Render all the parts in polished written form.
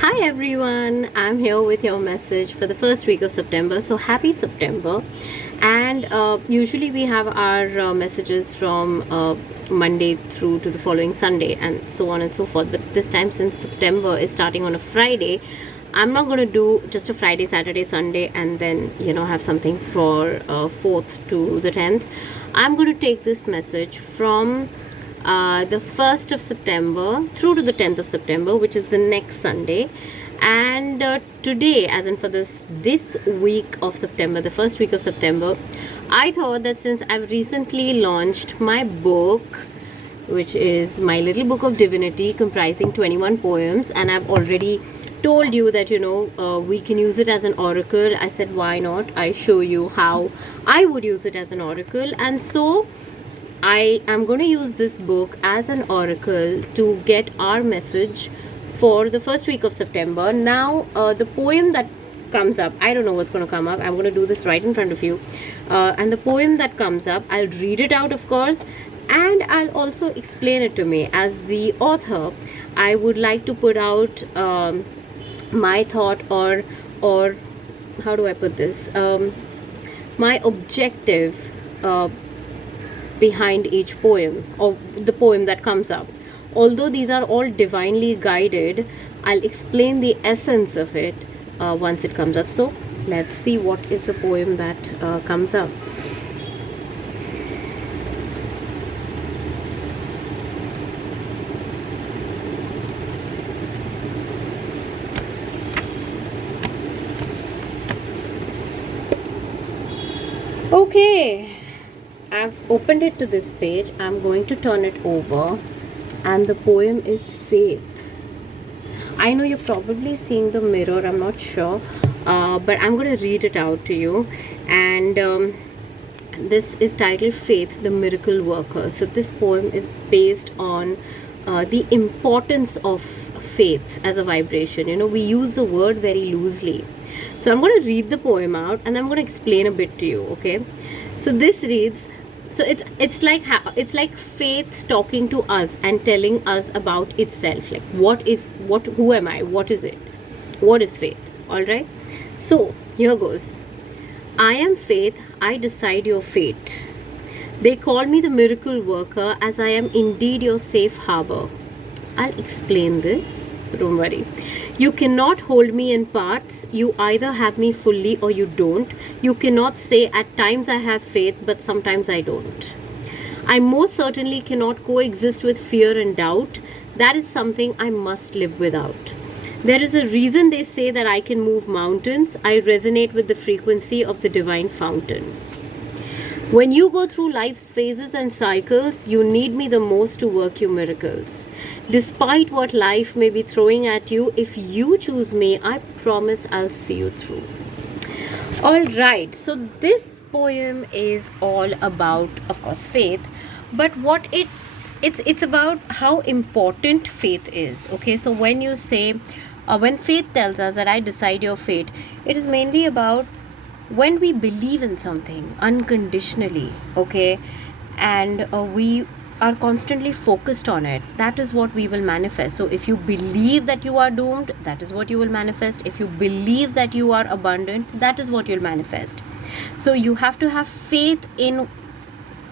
Hi everyone, I'm here with your message for the first week of September. So happy September. And usually we have our messages from Monday through to the following Sunday and so on and so forth. But this time, since September is starting on a Friday, I'm not going to do just a Friday, Saturday, Sunday, and then have something for 4th to the 10th. I'm going to take this message from the 1st of September through to the 10th of September, which is the next Sunday. And today, as in for this week of September, the first week of September, I thought that since I've recently launched my book, which is my Little Book of Divinity, comprising 21 poems, and I've already told you that we can use it as an oracle. I said, why not? I show you how I would use it as an oracle. And so I am going to use this book as an oracle to get our message for the first week of September. Now, the poem that comes up, I don't know what's going to come up. I'm going to do this right in front of you. And the poem that comes up, I'll read it out, of course, and I'll also explain it to me. As the author, I would like to put out my thought or how do I put this? My objective behind each poem or the poem that comes up. Although these are all divinely guided, I'll explain the essence of it once it comes up. So let's see what is the poem that comes up. Okay, I've opened it to this page. I'm going to turn it over, and the poem is Faith. I know you're probably seeing the mirror, I'm not sure, but I'm going to read it out to you. And this is titled Faith, the Miracle Worker. So this poem is based on the importance of faith as a vibration. We use the word very loosely. So I'm going to read the poem out and I'm going to explain a bit to you, okay? So this reads, so it's like faith talking to us and telling us about itself. Like who am I? What is it? What is faith? All right? So here goes. I am faith, I decide your fate. They call me the miracle worker as I am indeed your safe harbor. I'll explain this, so don't worry. You cannot hold me in parts. You either have me fully or you don't. You cannot say at times I have faith, but sometimes I don't. I most certainly cannot coexist with fear and doubt. That is something I must live without. There is a reason they say that I can move mountains. I resonate with the frequency of the divine fountain. When you go through life's phases and cycles, you need me the most to work your miracles. Despite what life may be throwing at you, if you choose me, I promise I'll see you through. All right, so this poem is all about, of course, faith, but what it's about how important faith is. Okay, so when you say, when faith tells us that I decide your fate, it is mainly about when we believe in something unconditionally, okay, and we are constantly focused on it, that is what we will manifest. So if you believe that you are doomed, that is what you will manifest. If you believe that you are abundant, that is what you'll manifest. So you have to have faith in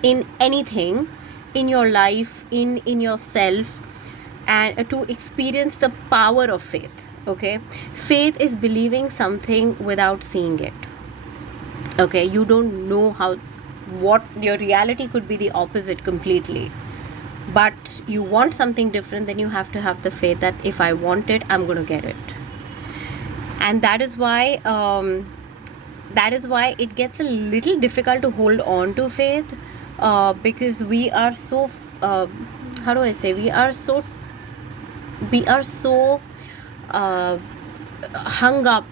anything in your life, in yourself, and to experience the power of faith. Okay, faith is believing something without seeing it. Okay, you don't know what your reality could be, the opposite completely, but you want something different, then you have to have the faith that if I want it, I'm going to get it. And that is why it gets a little difficult to hold on to faith, because we are so how do I say, we are so hung up,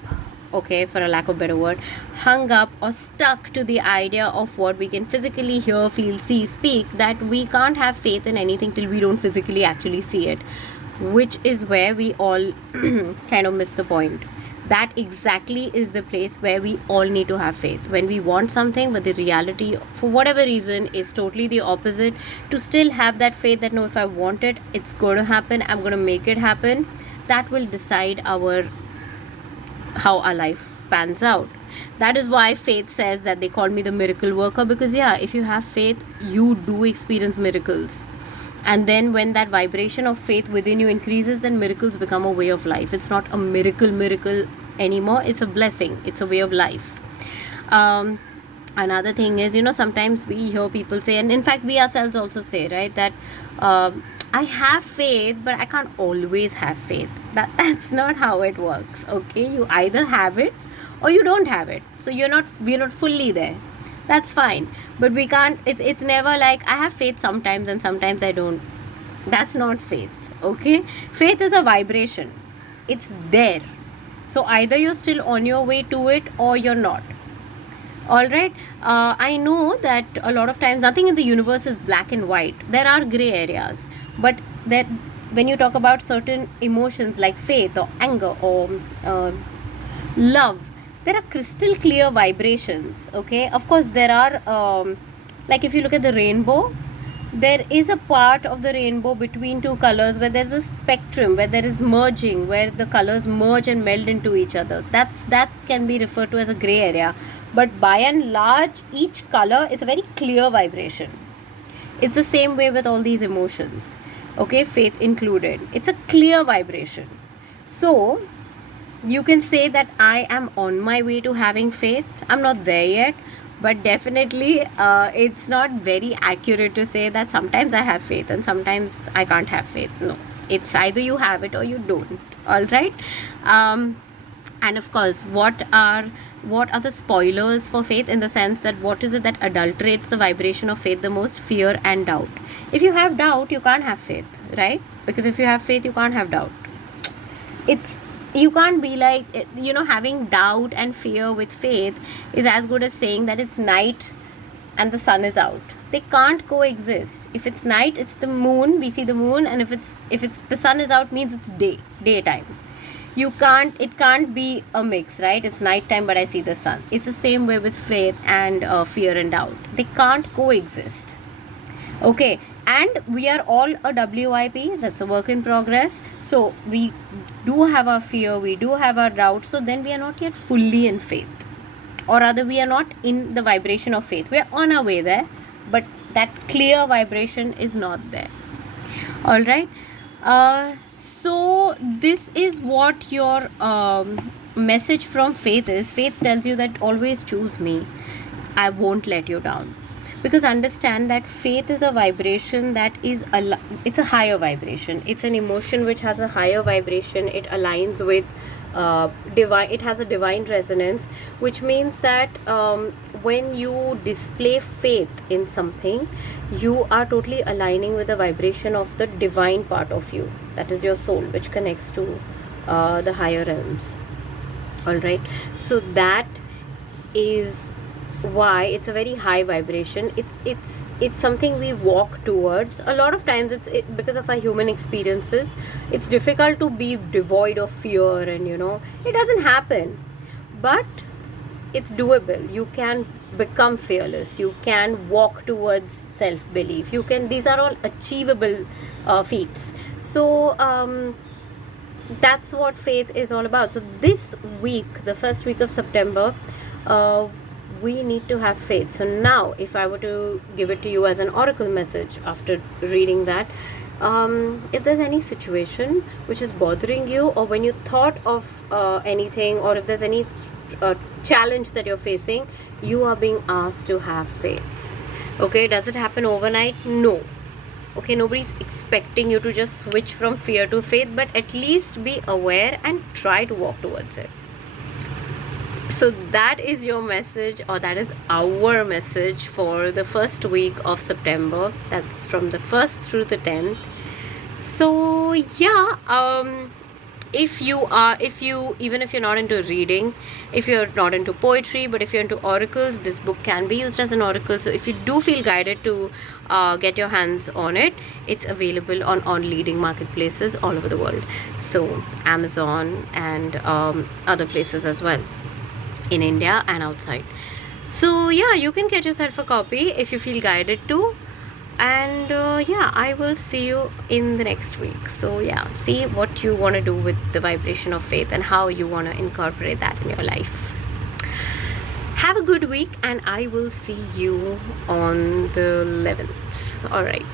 okay, for a lack of a better word, hung up or stuck to the idea of what we can physically hear, feel, see, speak, that we can't have faith in anything till we don't physically actually see it, which is where we all kind of miss the point. That exactly is the place where we all need to have faith. When we want something, but the reality, for whatever reason, is totally the opposite, to still have that faith that no, if I want it, it's going to happen, I'm going to make it happen. that will decide how our life pans out. That is why faith says that they call me the miracle worker, because if you have faith, you do experience miracles. And then when that vibration of faith within you increases, then miracles become a way of life. It's not a miracle anymore. It's a blessing. It's a way of life. Another thing is, sometimes we hear people say, and in fact we ourselves also say, right, that I have faith, but I can't always have faith. That's not how it works. Okay, you either have it or you don't have it. So we're not fully there. That's fine, but we can't. It's never like I have faith sometimes and sometimes I don't. That's not faith. Okay, faith is a vibration. It's there. So either you're still on your way to it or you're not. All right. I know that a lot of times nothing in the universe is black and white. There are gray areas, but when you talk about certain emotions like faith or anger or love, there are crystal clear vibrations. Okay, of course there are like if you look at the rainbow, there is a part of the rainbow between two colors where there's a spectrum, where there is merging, where the colors merge and meld into each other. That can be referred to as a gray area. But by and large, each color is a very clear vibration. It's the same way with all these emotions. Okay, faith included. It's a clear vibration. So you can say that I am on my way to having faith. I'm not there yet, but definitely it's not very accurate to say that sometimes I have faith and sometimes I can't have faith. No, it's either you have it or you don't. All right. And of course, what are the spoilers for faith, in the sense that what is it that adulterates the vibration of faith the most? Fear and doubt. If you have doubt, you can't have faith, right? Because if you have faith, you can't have doubt. You can't be like, having doubt and fear with faith is as good as saying that it's night and the sun is out. They can't coexist. If it's night, it's the moon, we see the moon, and if it's the sun is out, means it's daytime. It can't be a mix, right? It's nighttime, but I see the sun. It's the same way with faith and fear and doubt. They can't coexist. Okay, and we are all a WIP, that's a work in progress. So we do have our fear, we do have our doubt. So then we are not yet fully in faith, or rather we are not in the vibration of faith. We are on our way there, but that clear vibration is not there. All right. So this is what your message from faith is. Faith tells you that always choose me. I won't let you down. Because understand that faith is a vibration that it's a higher vibration. It's an emotion which has a higher vibration. It aligns with divine. It has a divine resonance, which means that when you display faith in something, you are totally aligning with the vibration of the divine part of you. That is your soul, which connects to the higher realms. All right. So that is why it's a very high vibration. It's something we walk towards. A lot of times because of our human experiences, it's difficult to be devoid of fear, and it doesn't happen, but it's doable. You can become fearless. You can walk towards self-belief. These are all achievable feats. So that's what faith is all about. So this week, the first week of September, we need to have faith. So now, if I were to give it to you as an oracle message after reading that, if there's any situation which is bothering you, or when you thought of anything, or if there's any challenge that you're facing, you are being asked to have faith. Okay, does it happen overnight? No. Okay, nobody's expecting you to just switch from fear to faith, but at least be aware and try to walk towards it. So that is your message, or that is our message for the first week of September. That's from the 1st through the 10th. So even if you're not into reading, if you're not into poetry, but if you're into oracles, this book can be used as an oracle. So if you do feel guided to get your hands on it, it's available on leading marketplaces all over the world. So Amazon and other places as well, in India and outside. So you can get yourself a copy if you feel guided to. And yeah, I will see you in the next week. So yeah, see what you want to do with the vibration of faith and how you want to incorporate that in your life. Have a good week, and I will see you on the 11th. All right.